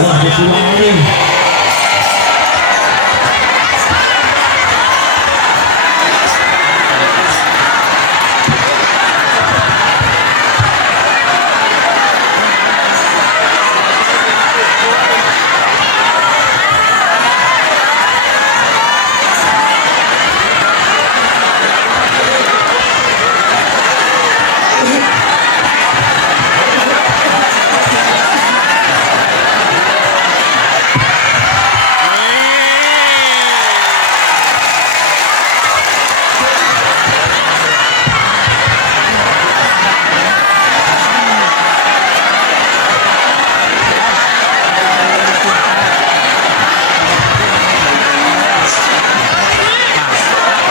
warahmatullahi.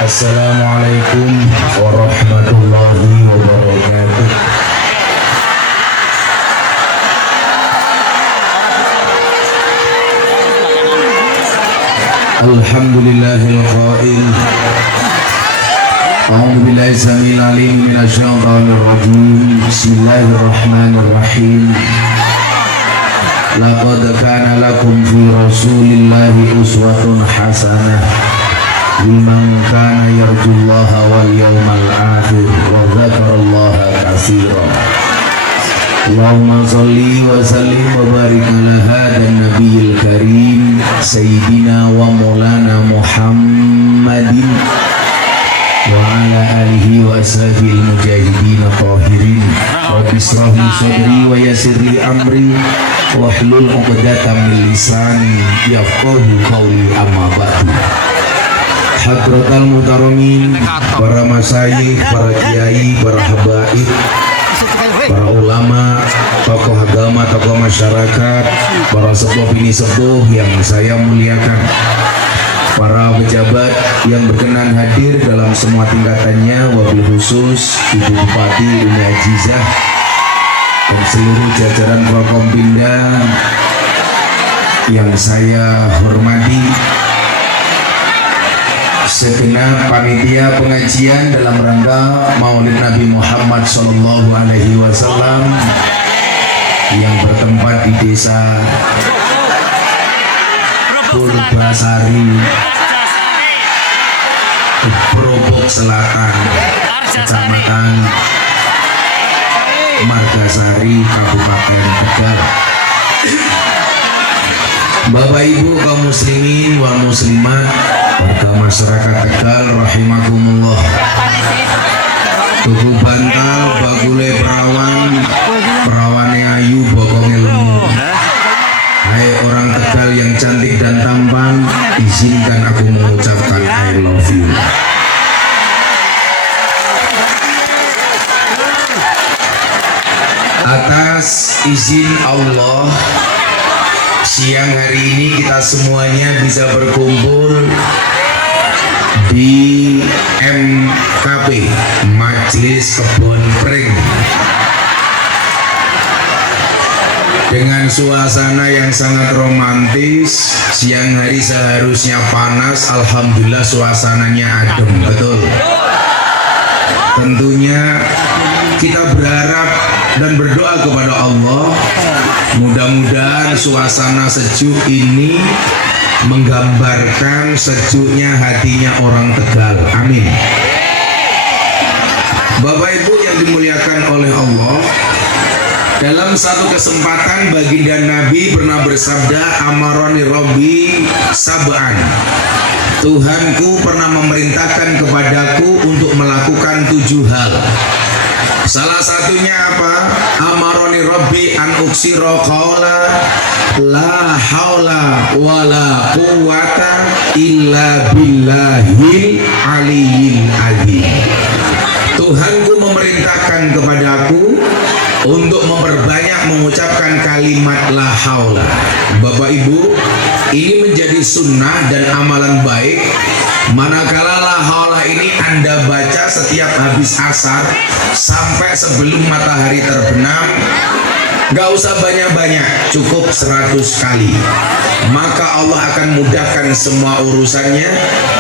Assalamualaikum warahmatullahi wabarakatuh. Alhamdulillahil qail. A'udzu billahi samil alim minasyaitonir rajim. Bismillahirrahmanirrahim. Laqad kana lakum fi rasulillahi uswatun hasanah liman kana yarjullaha wal yawmal akhir wa dzakarallaha katsiran. Allahumma shalli wa sallim wa barik ala hadan nabiyil karim sayyidina wa maulana Muhammadin wa ala alihi wa ashabil mujahidin tahirin. Rabbi shrah li sadri wa yassir li amri wahlul 'uqdatam min lisani yafqahu qawli, amma ba'du. Hadratal muhtaramin, para masyayikh, para kiai, para habaib, para ulama, tokoh agama, tokoh masyarakat, para sepuh bini sepuh yang saya muliakan, para pejabat yang berkenan hadir dalam semua tingkatannya, wabil khusus Ibu Bupati Umi Ajizah dan seluruh jajaran Forkompinda yang saya hormati, segenap panitia pengajian dalam rangka Maulid Nabi Muhammad Sallallahu Alaihi Wasallam yang bertempat di desa Purbasari, Grobok Selatan, Kecamatan Margasari, Kabupaten Tegal. Bapak Ibu kaum muslimin wal muslimat, warga masyarakat Tegal rahimakumullah. Tugu bantal, bagule perawan, perawane ayu, bokonge lemu. Hai orang Tegal yang cantik dan tampan, izinkan aku mengucapkan I love you. Atas izin Allah, siang hari ini kita semuanya bisa berkumpul di MKP, Majelis Kebon Pring, dengan suasana yang sangat romantis. Siang hari seharusnya panas, alhamdulillah suasananya adem, betul. Tentunya kita berharap dan berdoa kepada Allah, mudah-mudahan suasana sejuk ini menggambarkan sejuknya hatinya orang Tegal. Amin. Bapak Ibu yang dimuliakan oleh Allah, dalam satu kesempatan baginda Nabi pernah bersabda, amaroni Rabbi sab'an, Tuhanku pernah memerintahkan kepadaku untuk melakukan 7 hal. Salah satunya apa? Amaroni Rabbi an uksiro qawla la haula wala quwata illa billahil aliyil azim. Tuhanku memerintahkan kepadaku untuk memperbanyak mengucapkan kalimat la haula. Bapak Ibu, ini menjadi sunnah dan amalan baik. Manakala la haula ini Anda baca setiap habis asar sampai sebelum matahari terbenam, gak usah banyak-banyak, cukup 100 kali, maka Allah akan mudahkan semua urusannya,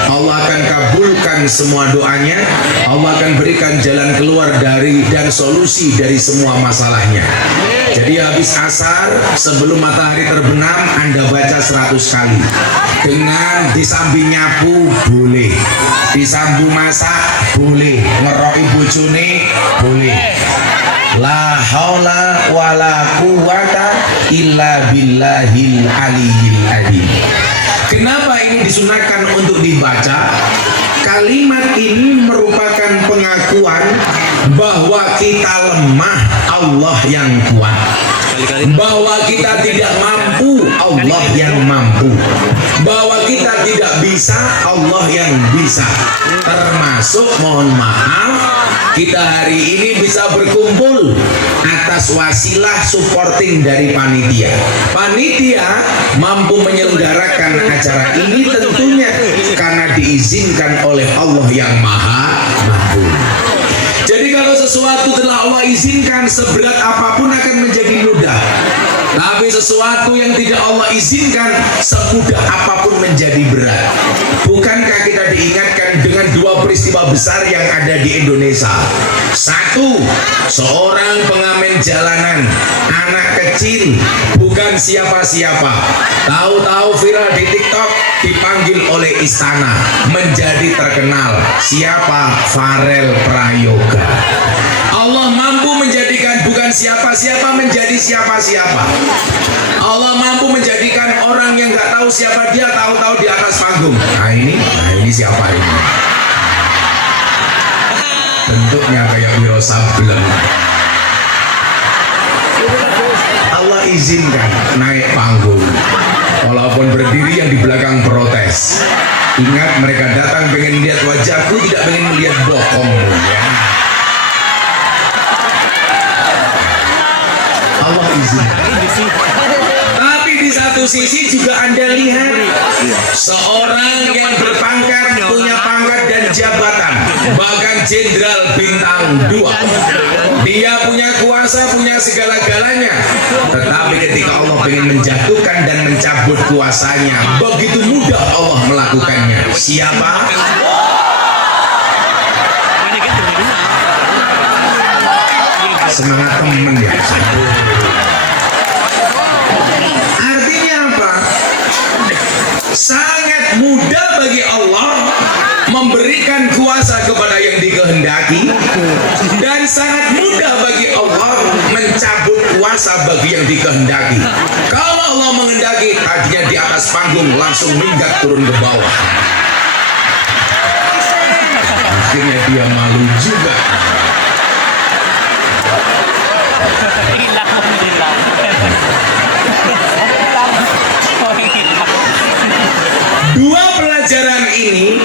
Allah akan kabulkan semua doanya, Allah akan berikan jalan keluar dari dan solusi dari semua masalahnya. Jadi habis asar sebelum matahari terbenam Anda baca 100 kali. Dengan disambi nyapu boleh, disambu masak boleh, ngeroki bojone boleh. La haula wala quwata illa billahil aliyil azim. Kenapa ini disunahkan untuk dibaca? Kalimat ini merupakan pengakuan bahwa kita lemah, Allah yang kuat. Bahwa kita tidak mampu, Allah yang mampu. Bahwa kita tidak bisa, Allah yang bisa. Termasuk mohon maaf, kita hari ini bisa berkumpul atas wasilah supporting dari panitia. Panitia mampu menyelenggarakan acara ini tentunya karena diizinkan oleh Allah yang maha mampu. Jadi kalau sesuatu telah Allah izinkan, seberat apapun akan menjadi mudah. Tapi sesuatu yang tidak Allah izinkan, semudah apapun menjadi berat. Bukankah kita diingatkan dengan dua peristiwa besar yang ada di Indonesia? Satu, seorang pengamen jalanan, anak kecil, bukan siapa-siapa. Tahu-tahu viral di TikTok, dipanggil oleh istana, menjadi terkenal. Siapa? Farel Prayoga. Allah mampu menjadikan bukan siapa-siapa menjadi siapa-siapa. Allah mampu menjadikan orang yang nggak tahu siapa dia tahu-tahu di atas panggung. Nah ini siapa ini? Bentuknya kayak Wiro Sableng. Allah izinkan naik panggung. Walaupun berdiri yang di belakang protes. Ingat mereka datang pengen lihat wajahku, tidak pengen melihat bokongmu ya. Allah izinkan. Tapi di satu sisi juga Anda lihat seorang yang berpangkat, punya pangkat dan jabatan, bahkan jenderal bintang 2. Dia punya kuasa, punya segala-galanya. Tetapi ketika Allah ingin menjatuhkan dan mencabut kuasanya, begitu mudah Allah melakukannya. Siapa? Semangat temen ya. Artinya apa? Sangat mudah bagi Allah memberikan kuasa kepada yang dikehendaki, dan sangat mudah bagi Allah mencabut kuasa bagi yang dikehendaki. Kalau Allah menghendaki, tadinya di atas panggung langsung minggat turun ke bawah. Akhirnya dia malu juga. Dua pelajaran ini,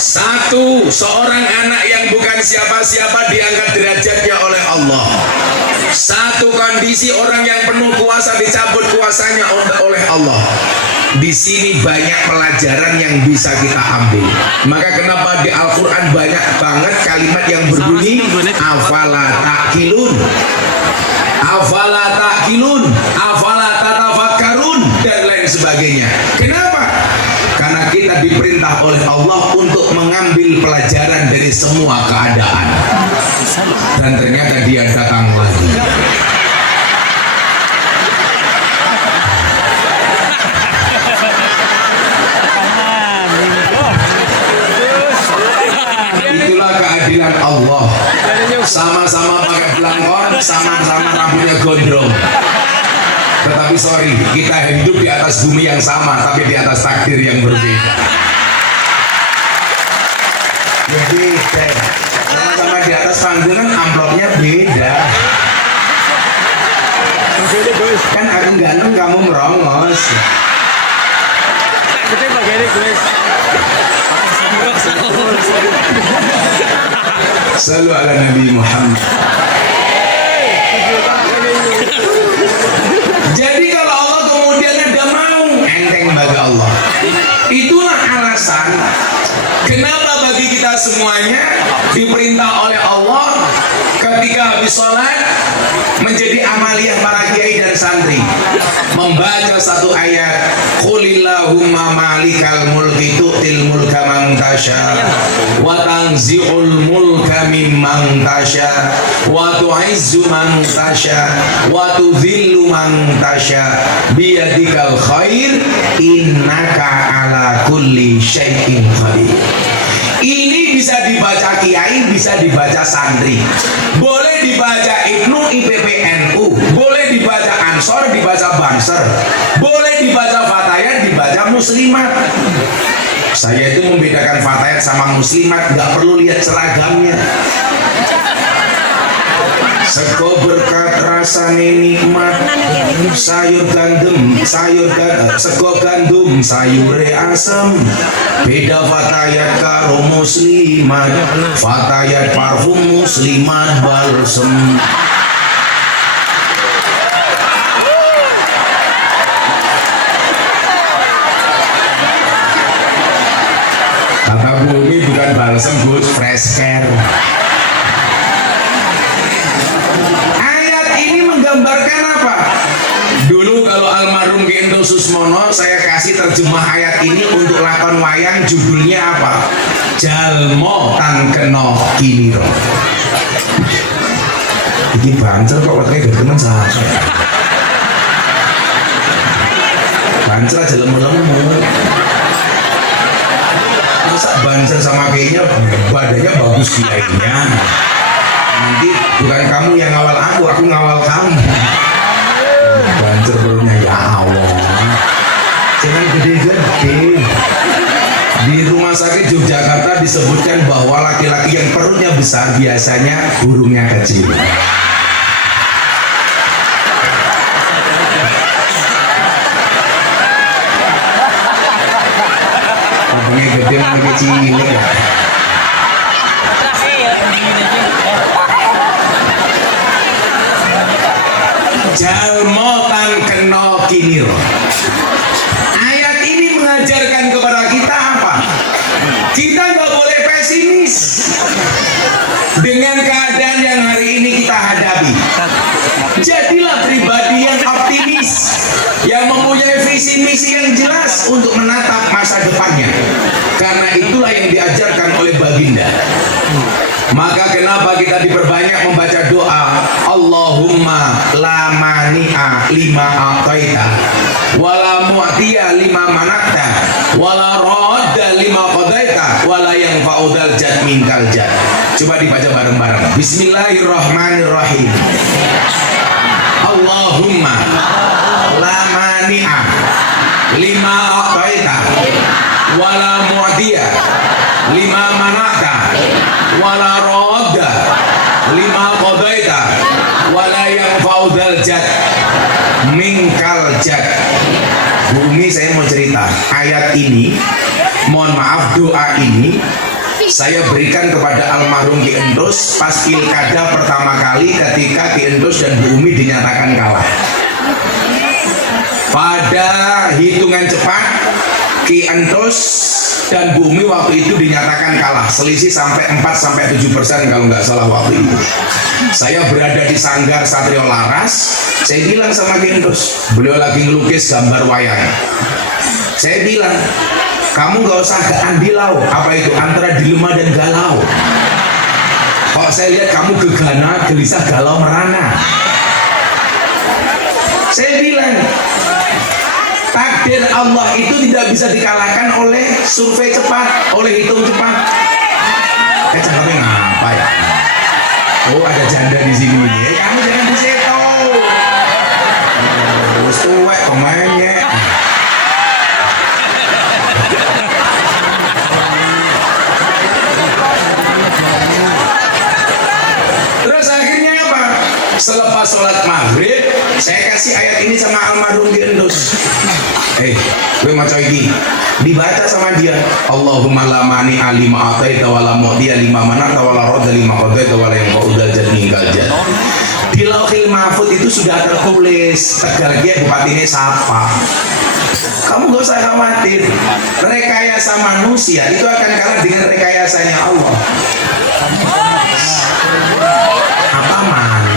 satu, seorang anak yang bukan siapa-siapa diangkat derajatnya oleh Allah. Satu, kondisi orang yang penuh kuasa dicabut kuasanya oleh Allah. Di sini banyak pelajaran yang bisa kita ambil. Maka kenapa di Al-Quran banyak banget kalimat yang berbunyi afala ta'qilun, afala ta'qilun, afala tatafakkarun, dan lain sebagainya. Kenapa? Karena kita diperintah oleh Allah untuk mengambil pelajaran dari semua keadaan. Dan ternyata dia datang lagi. Itulah keadilan Allah. Sama-sama pakai belangkon, sama-sama rambutnya gondrong. Tetapi sorry, kita hidup di atas bumi yang sama, tapi di atas takdir yang berbeda. Ya beda. Sama-sama di atas panggungan, amplopnya beda. Kan aku ganteng, kamu merongos. Selalu ala Nabi Muhammad. Jadi kalau Allah kemudian ada mau, enteng bagi Allah. Itulah alasan kenapa bagi kita semuanya diperintah oleh Allah ketika habis sholat menjadi amaliyah para kiai dan santri membaca satu ayat, qulillahumma malikal mulki tu'til mulka man tasya wa tanzi'ul mulka mimman tasya wa tu'izzu man tasya wa tudhillu man tasya biyadikal khair innaka ala kulli syai'in qadir. Ini bisa dibaca kiai, bisa dibaca santri, boleh dibaca Ibnu IPPNU, boleh dibaca Ansor, dibaca Banser, boleh dibaca Fatayat, dibaca Muslimat. Saya itu membedakan Fatayat sama Muslimat, nggak perlu lihat seragamnya. Sego berkat rasane nikmat, sayur gandum, sego gandum, sayure asem. Beda Fatayat karo Muslimat, Fatayat parfum, Muslimat balsem. Kata bumi bukan balsem, Gus, fresh care. Menggambarkan apa? Dulu kalau almarhum Ki Endo Susmono saya kasih terjemah ayat ini untuk lakon wayang, judulnya apa? Jalmo tan kena kiniro. Ini bancer kok katanya gak temen sama. Bancer aja lemu-lemu. Masa bancer sama kayaknya badannya bagus kiainya. Nanti bukan kamu yang ngawal aku ngawal kamu. Bancer perutnya, ya Allah. Jangan gede-gede. Di rumah sakit Yogyakarta disebutkan bahwa laki-laki yang perutnya besar biasanya burungnya kecil. Burungnya gede mana kecil. Jalmo tan kena kinir. Ayat ini mengajarkan kepada kita apa? Kita nggak boleh pesimis dengan keadaan yang hari ini kita hadapi. Jadilah pribadi yang optimis, yang mempunyai visi misi yang jelas untuk menatap masa depannya. Karena itulah yang diajarkan oleh baginda. Maka kenapa kita diperbanyak membaca doa, Allahumma la mani'a lima a'taita wala mu'tiya lima manakta wala radda lima qadaita wala yang fa'udal jad minkal jad. Coba dibaca bareng-bareng. Bismillahirrahmanirrahim. Allahumma la mani'a lima a'taita wala mu'tiya lima manakta wala radda lima qadaita wala yang faudal jad minkal jad. Bumi, saya mau cerita ayat ini, mohon maaf, doa ini saya berikan kepada almarhum Ki Endos pas pilkada pertama kali ketika Ki Endos dan Bu Umi dinyatakan kalah. Pada hitungan cepat Ki Endos dan Bu Umi waktu itu dinyatakan kalah, selisih sampai 4-7% kalau nggak salah waktu itu. Saya berada di Sanggar Satrio Laras, saya bilang sama Ki Endos, beliau lagi ngelukis gambar wayang. Saya bilang, kamu nggak usah ke andilau, apa itu antara dilema dan galau. Kok saya lihat kamu gegana, gelisah, galau, merana. Saya bilang, takdir Allah itu tidak bisa dikalahkan oleh survei cepat, oleh hitung cepat. Cakapnya ngapa ya? Oh, ada janda di sini nih. Kamu jangan diseto. Terus tuwek pemainnya. Terus akhirnya apa? Selepas sholat maghrib, saya kasih ayat ini sama almarhum Ki Endos. Gue maca iki, dibaca sama dia. Allahumma la mani alima ataita wala mu'tiya lima manata wala radda lima qadaita wala yanfa'udal jad minkal jad. Di Lauhil Mahfuz itu sudah tertulis Tegal Kiai bupatinya siapa. Kamu gak usah khawatir, rekayasa manusia itu akan kalah dengan rekayasanya Allah. Apa mana?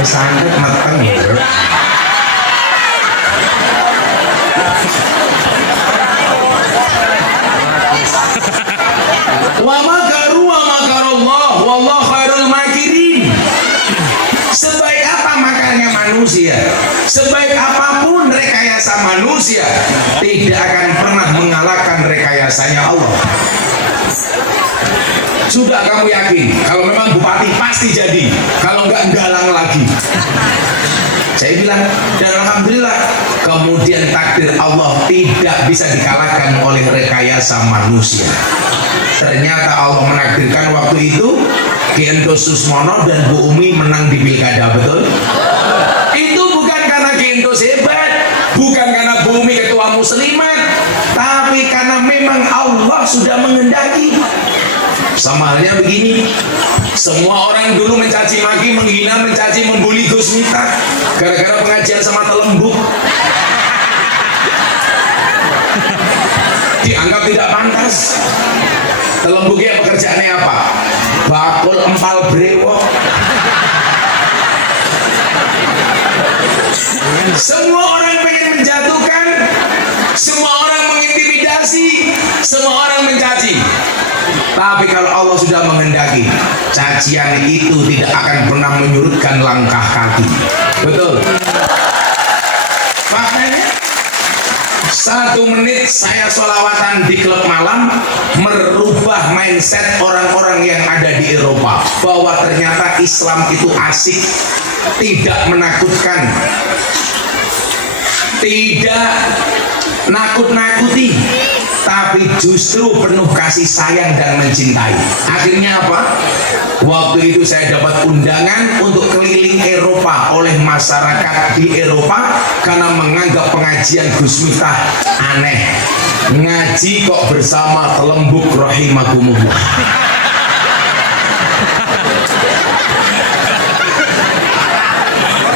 Santet mateng. Wa makaru wa makarallah wallahu khairul makirin. Sebaik apa makarnya manusia, sebaik apapun rekayasa manusia, tidak akan pernah mengalahkan rekayasanya Allah. Sudah kamu yakin kalau memang bupati pasti jadi, kalau enggak galang lagi. Saya bilang, dan alhamdulillah kemudian takdir Allah tidak bisa dikalahkan oleh rekayasa manusia. Ternyata Allah menakdirkan waktu itu Ki Endo Susmono dan Bu Umi menang di pilkada, betul? Itu bukan karena Ki Endo hebat, bukan karena Bu Umi ketua muslimat, tapi karena memang Allah sudah menghendaki. Sama halnya begini, semua orang dulu mencaci maki, menghina, mencaci, membuli Gus Miftah gara-gara pengajian sama Telembuk, dianggap tidak pantas. Telembuknya pekerjaannya apa? Bakul empal brewok. Semua orang pengen menjatuhkan, semua orang mengintimidasi, semua orang mencaci. Tapi kalau Allah sudah menghendaki, cacian itu tidak akan pernah menyurutkan langkah kaki. Betul. Faktanya 1 menit saya sholawatan di klub malam merubah mindset orang-orang yang ada di Eropa bahwa ternyata Islam itu asik, tidak menakutkan, tidak nakut-nakuti, tapi justru penuh kasih sayang dan mencintai. Akhirnya apa? Waktu itu saya dapat undangan untuk keliling Eropa oleh masyarakat di Eropa karena menganggap pengajian Gus Miftah aneh. Ngaji kok bersama Telembuk rahimakumullah.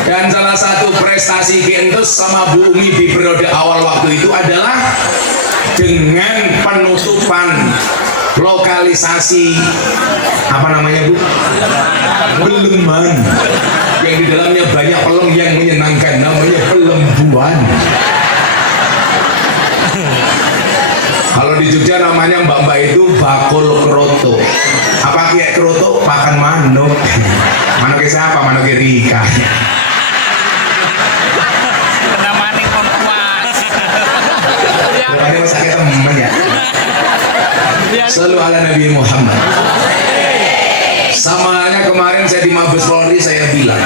Dan salah satu prestasi Ki Entus sama Bu Umi di periode awal waktu itu adalah dengan penutupan lokalisasi apa namanya Bu? Pelemban, yang di dalamnya banyak pelem yang menyenangkan, namanya Pelembuan. Kalau di Jogja namanya mbak-mbak itu bakul keroto. Apa kayak keroto? Pakan manuk. Manuknya siapa? Manuknya Rika. Bukannya masaknya temen ya. Selalu ala Nabi Muhammad. Sama halnya kemarin saya di Mabes Polri, saya bilang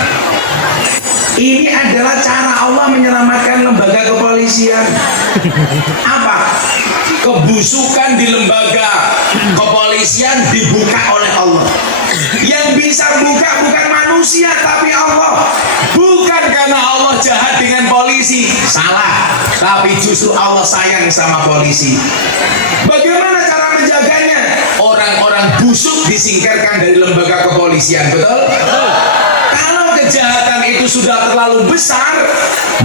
ini adalah cara Allah menyelamatkan lembaga kepolisian. Apa? Kebusukan di lembaga kepolisian dibuka oleh Allah. Yang bisa buka bukan manusia tapi Allah. Bukan karena Allah jahat dengan polisi, salah, tapi justru Allah sayang sama polisi. Bagaimana cara menjaganya? Orang-orang busuk disingkirkan dari lembaga kepolisian, betul? Kalau kejahatan itu sudah terlalu besar,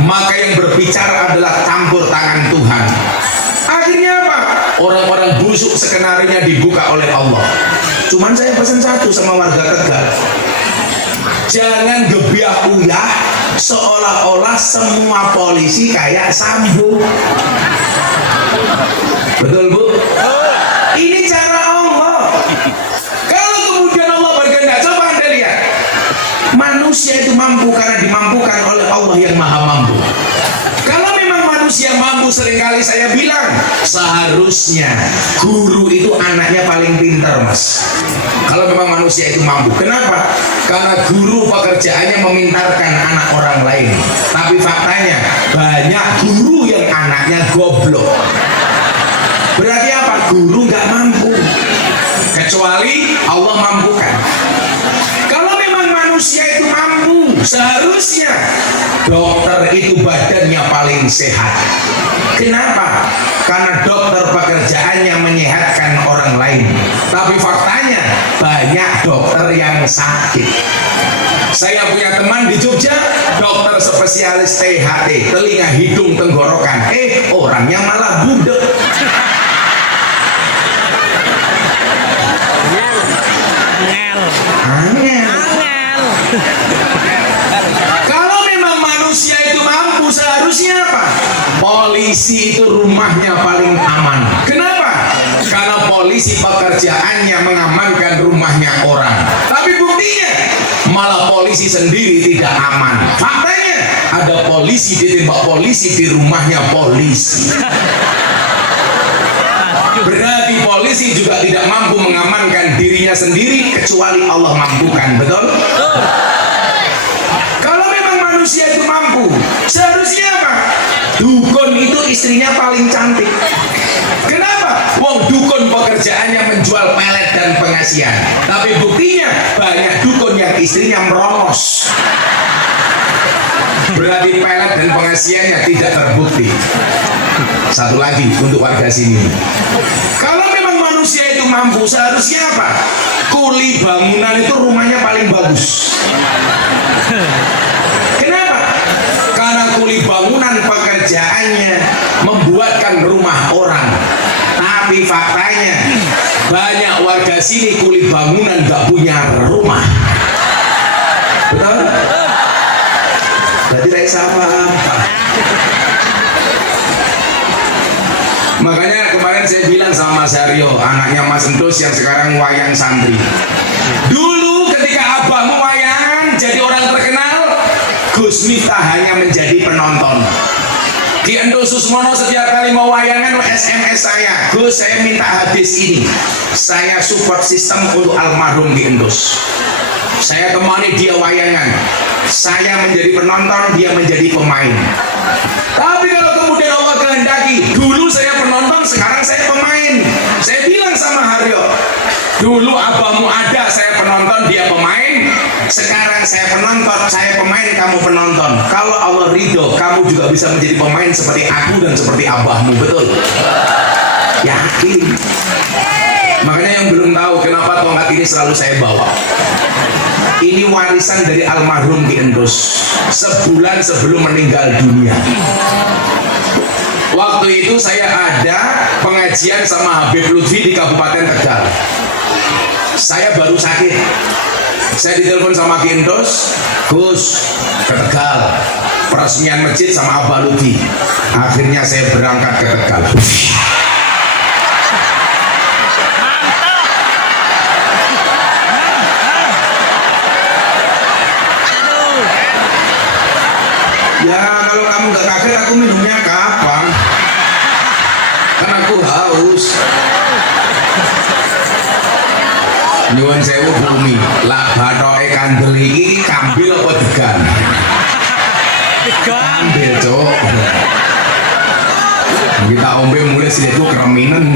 maka yang berbicara adalah campur tangan Tuhan. Akhirnya apa? Orang-orang busuk skenario dibuka oleh Allah. Cuman saya pesan satu sama warga Tegal, jangan gebiah uyah seolah-olah semua polisi kayak Sambo. Betul Bu? Ini cara Allah. Kalau kemudian Allah berkehendak, coba Anda lihat, manusia itu mampu karena dimampukan oleh Allah yang maha mampu. Kalau memang manusia mampu, seringkali saya bilang seharusnya guru itu anaknya paling pintar, Mas. Kalau memang manusia itu mampu. Kenapa? Karena guru pekerjaannya memintarkan anak orang lain. Tapi faktanya banyak guru yang anaknya goblok. Berarti apa? Guru nggak mampu, kecuali Allah mampukan. Kalau memang manusia itu mampu, seharusnya dokter itu badannya paling sehat. Kenapa? Karena dokter pekerjaannya menyehatkan orang lain. Tapi faktanya banyak dokter yang sakit. Saya punya teman di Jogja, dokter spesialis THT, telinga, hidung, tenggorokan. Orangnya malah budek. polisi itu rumahnya paling aman. Kenapa? Karena polisi pekerjaannya mengamankan rumahnya orang. Tapi buktinya malah polisi sendiri tidak aman. Faktanya ada polisi ditembak polisi di rumahnya polisi. Berarti polisi juga tidak mampu mengamankan dirinya sendiri kecuali Allah mampukan. Betul? Kalau memang manusia itu mampu, seharusnya apa? Dukun itu istrinya paling cantik. Kenapa? Wong dukun pekerjaannya menjual pelet dan pengasihan. Tapi buktinya banyak dukun yang istrinya merolos. Berarti pelet dan pengasihannya tidak terbukti. Satu lagi untuk warga sini. Kalau memang manusia itu mampu, seharusnya apa? Kuli bangunan itu rumahnya paling bagus. Kenapa? Karena kuli bangunan pekerjaannya membuatkan rumah orang. Tapi faktanya banyak warga sini kuli bangunan gak punya rumah. Betul? Jadi rek sama. Makanya kemarin saya bilang sama Mas Aryo, anaknya Mas Endos yang sekarang wayang santri. Dulu ketika abahmu wayangan jadi orang terkenal, Gus Miftah hanya menjadi penonton. Di Endos Susmono setiap kali mau wayangan SMS saya, Gus saya minta hadis ini. Saya support sistem untuk almarhum di Endos. Saya temani dia wayangan. Saya menjadi penonton, dia menjadi pemain. Tapi kalau kemudian Allah kehendaki, dulu saya penonton, sekarang saya pemain. Saya bilang sama Haryo, dulu abahmu ada, saya penonton, dia pemain. Sekarang saya penonton, saya pemain, kamu penonton. Kalau Allah ridho, kamu juga bisa menjadi pemain seperti aku dan seperti abahmu. Betul? Yakin. Makanya yang belum tahu kenapa tongkat ini selalu saya bawa. Ini warisan dari almarhum Ki Endos sebulan sebelum meninggal dunia. Waktu itu saya ada pengajian sama Habib Lutfi di Kabupaten Tegal. Saya baru sakit. Saya ditelepon sama Ki Endos, Gus ke Tegal, peresmian masjid sama Abah Lutfi. Akhirnya saya berangkat ke Tegal. Ya kalau kamu gak kaget, aku minumnya kapan? Karena aku haus. Nyuwun sewu bumi, lah bathoke kandel iki kambil apa degan? Kambil, Cok. Kita ombe mulai sih itu kereminen.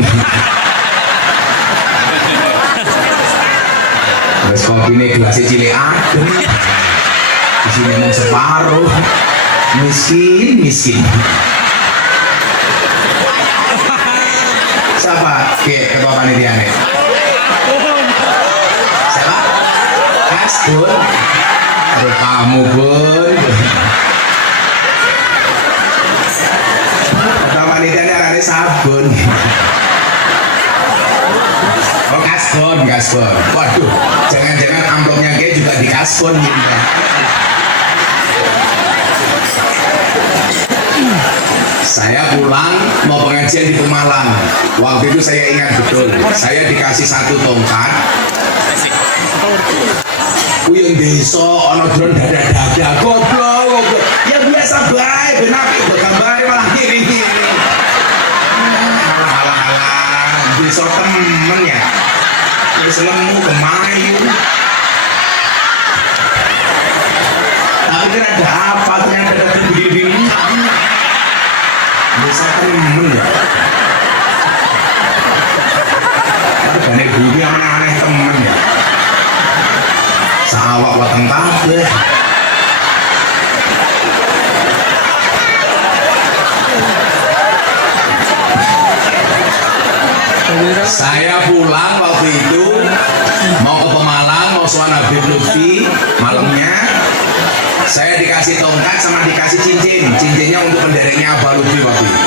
Terus kopi ini gelasnya cilik adem. Di sini mau separuh. Miskin. Siapa? Ketua panitia nih. Siapa? Bun. Aduh kamu Bun. Ketua panitia ini arahnya sabun. Oh kasbon. Waduh, jangan-jangan amplopnya dia juga di kasbon gitu. Saya pulang mau pengajian di Pemalang. Waktu itu saya ingat betul, saya dikasih satu tongkat. Yang desa ono drone dada goblok. Ya biasa bae, benar gambar malah gini. Halah. Desa temen ya. Terus lemu kemayu. Tapi kira ada apa? Ternyata ada begini. Bisa temen ya. Tapi banyak bumi yang aneh temen ya. Sawak wateng kabeh. Saya pulang waktu itu mau ke Pemalang, mau sowan Habib Lutfi malamnya. Saya dikasih tongkat sama dikasih cincinnya untuk pendereknya Abah Lutfi waktu itu.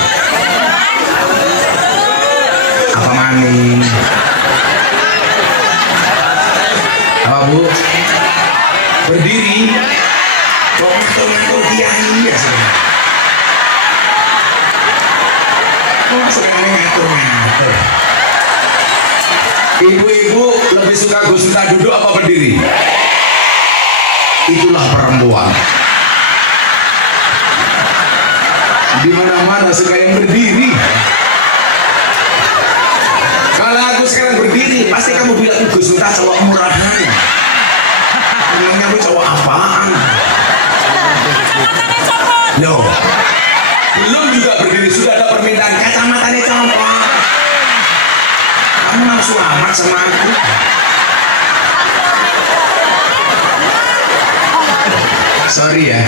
Apa maning? Apa Bu? Berdiri? Kok ngatur kiai ya sih? senengane ngatur-ngatur. Ibu-ibu lebih suka Gus Miftah duduk apa berdiri? Itulah perempuan. Di mana-mana suka yang berdiri. Kalau aku sekarang berdiri, pasti kamu bilang Gus Miftah cowok murahan. Bilangnya aku cowok apaan? Loh, belum juga berdiri sudah ada permintaan kacamatanya copot. Kamu nafsu amat sama aku. Sorry ya,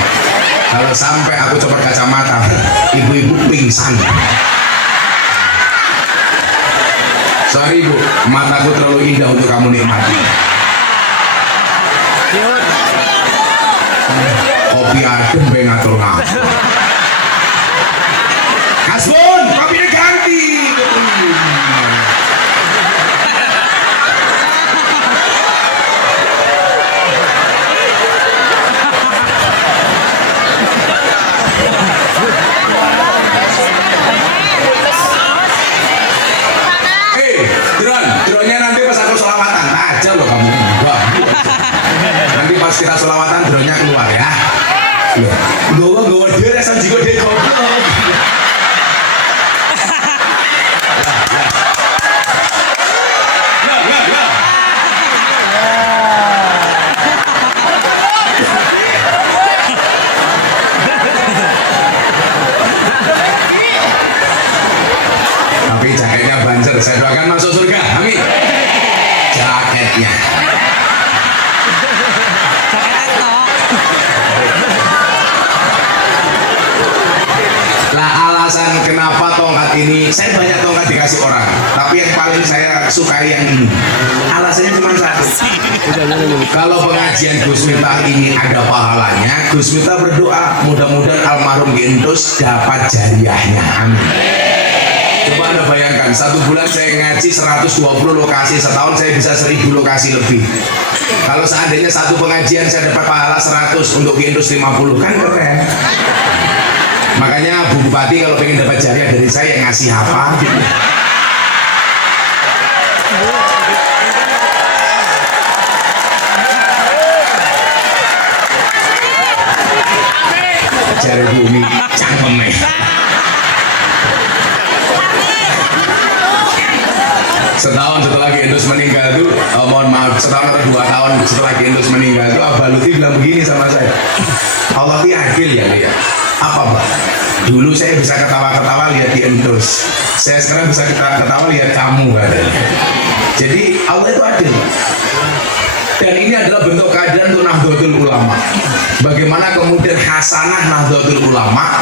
kalau sampai aku copot kacamata, ibu-ibu pingsan. Sorry bu, mataku terlalu indah untuk kamu nikmati. Kopi adem be ngatur-ngatur. Kasbun, kopinya ganti. Dronnya nanti pas aku sholawatan, aja loh kamu. Nanti pas kita sholawatan, dronnya keluar ya. Gawa dia rasa juga dia goblok. Tapi jaketnya banjer, saya doakan masuk surga, amin. Jaketnya. Lah alasan kenapa tongkat ini, saya banyak tongkat dikasih orang, tapi yang paling saya sukai yang ini. Alasannya cuma satu. Kalau pengajian Gus Miftah ini ada pahalanya, Gus Miftah berdoa mudah-mudahan almarhum Gendus dapat jariahnya, amin. Coba Anda bayangkan, satu bulan saya ngaji 120 lokasi, setahun saya bisa 1000 lokasi lebih. Kalau seandainya satu pengajian saya dapat pahala 100, untuk Gendus 50, kan keren. Makanya Bu Bupati kalau pengen dapat jariah dari saya ngasih apa? Jari bumi cangkeme. Setahun setelah Gendus meninggal tuh, mohon maaf, setahun atau 2 tahun setelah Gendus meninggal tuh, Abah Lutfi bilang begini sama saya, Allah ini adil ya lihat. Apa Mbak? Dulu saya bisa ketawa-ketawa lihat Gendus, saya sekarang bisa ketawa lihat kamu katanya. Jadi Allah itu adil. Dan ini adalah bentuk keadilan untuk Nahdlatul Ulama. Bagaimana kemudian hasanah Nahdlatul Ulama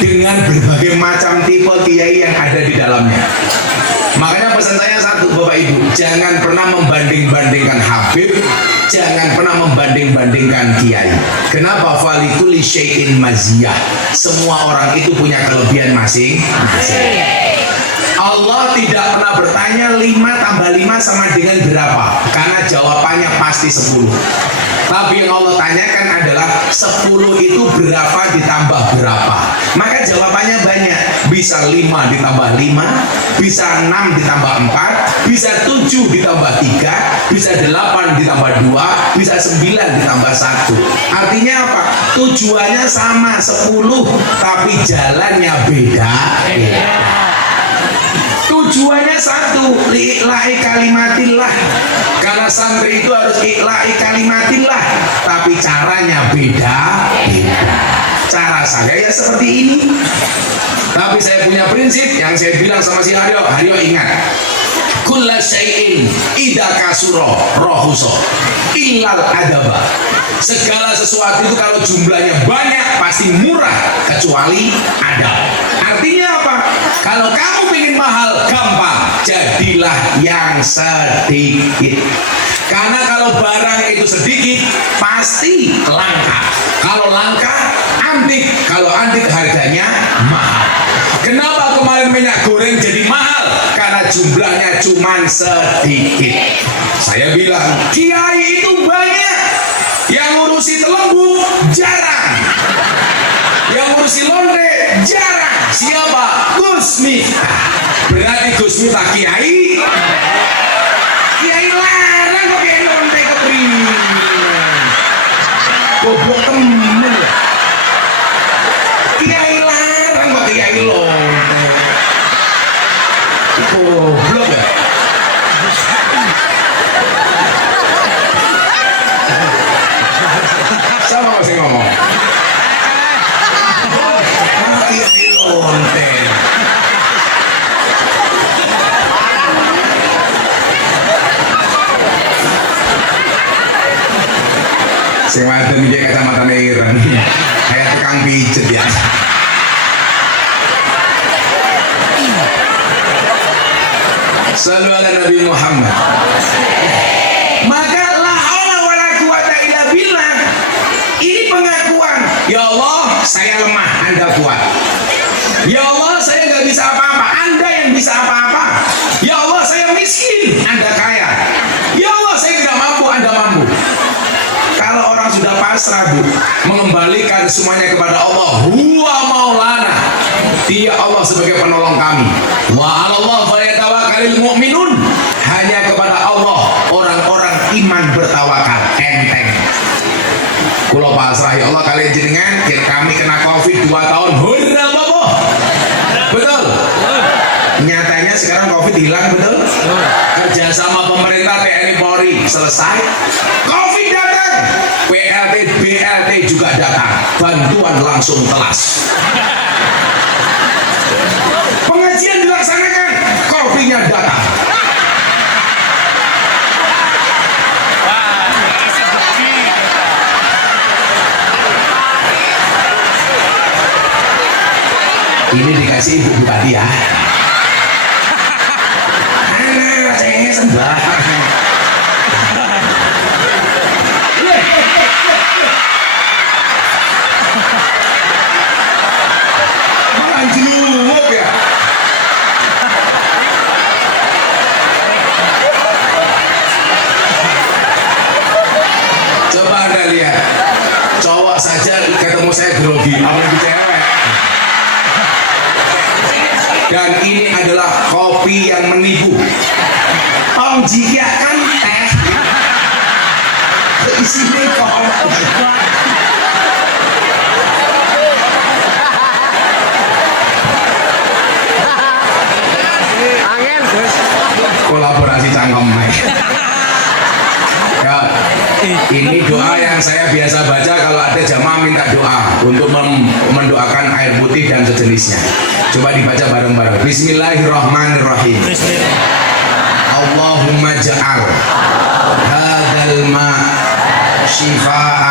dengan berbagai macam tipe kiai yang ada di dalamnya. Makanya pesan saya satu Bapak Ibu, jangan pernah membanding-bandingkan Habib, jangan pernah membanding-bandingkan kiai. Kenapa? Falikuli syai'in maziyah. Semua orang itu punya kelebihan masing-masing. Allah tidak pernah bertanya 5 tambah 5 sama dengan berapa, karena jawabannya pasti 10. Tapi yang Allah tanyakan adalah 10 itu berapa ditambah berapa. Maka jawabannya banyak, bisa 5 ditambah 5, bisa 6 ditambah 4, bisa 7 ditambah 3, bisa 8 ditambah 2, bisa 9 ditambah 1. Artinya apa? Tujuannya sama 10, tapi jalannya beda. Tujuannya satu, li'i'la'i kalimatillah. Karena santri itu harus i'la'i kalimatillah, tapi caranya beda. Cara saya ya seperti ini. Tapi saya punya prinsip yang saya bilang sama si Haryo ingat. Kulla syai'in idza kasura rahusa illal adaba. Segala sesuatu itu kalau jumlahnya banyak pasti murah kecuali adab. Artinya apa? Kalau kamu ingin mahal gampang, jadilah yang sedikit. Karena kalau barang itu sedikit pasti langka. Kalau langka antik, kalau antik harganya mahal. Kenapa kemarin minyak goreng jadi mahal? Karena jumlahnya cuma sedikit. Saya bilang, kiai itu banyak, yang ngurusi telembung jarang, yang ngurusi londe jarang. Siapa? Gus Miftah. Berarti Gus Miftah kiai. Kiai larang kok kiai lonte kepriye. Goblok temen. Kiai larang kok kiai lonte. Goblok ya. Siapa masih ngomong? Kiai lonte. Sing wadon iki kacamatane ireng. Kayak tukang pijet ya. Sallu ala Nabi Muhammad. Maka la haula wala quwata illa billah. Ini pengakuan, ya Allah, saya lemah, Anda kuat. Ya Allah, saya nggak bisa apa-apa, Anda yang bisa apa-apa. Ya Allah, saya miskin, Anda kaya. Ya Allah, saya tidak mampu, Anda mampu. Kalau orang sudah pasrah, Bu, mengembalikan semuanya kepada Allah, huwa maulana, Dia Allah sebagai penolong kami. Wa 'alallah falyatawakkalul mu'minun, hanya kepada Allah orang-orang iman bertawakal. Enteng. Kula pasrah ya Allah kalian jenengan, kami kena Covid 2 tahun. Hurra bobo. Betul. Nyatanya sekarang Covid hilang, betul? Kerjasama pemerintah TNI Polri selesai. Covid datang. PLT BLT juga datang. Bantuan langsung telas. Pengajian dilaksanakan. Covid-nya datang. Ini dikasih Ibu Bupati ya. Cengeng sembah. Malah jelumup ya. Coba Anda lihat, cowok saja ketemu saya grogi, apalagi cewek. Dan ini adalah kopi yang menipu. Om jika kan teh isinya kopi. Kolaborasi cangkem. Ya, ini doa yang saya biasa baca kalau ada jamaah minta doa untuk mendoakan air putih dan sejenisnya. Coba dibaca bareng-bareng. Bismillahirrahmanirrahim. Allahumma ja'al hadzal ma' shifaa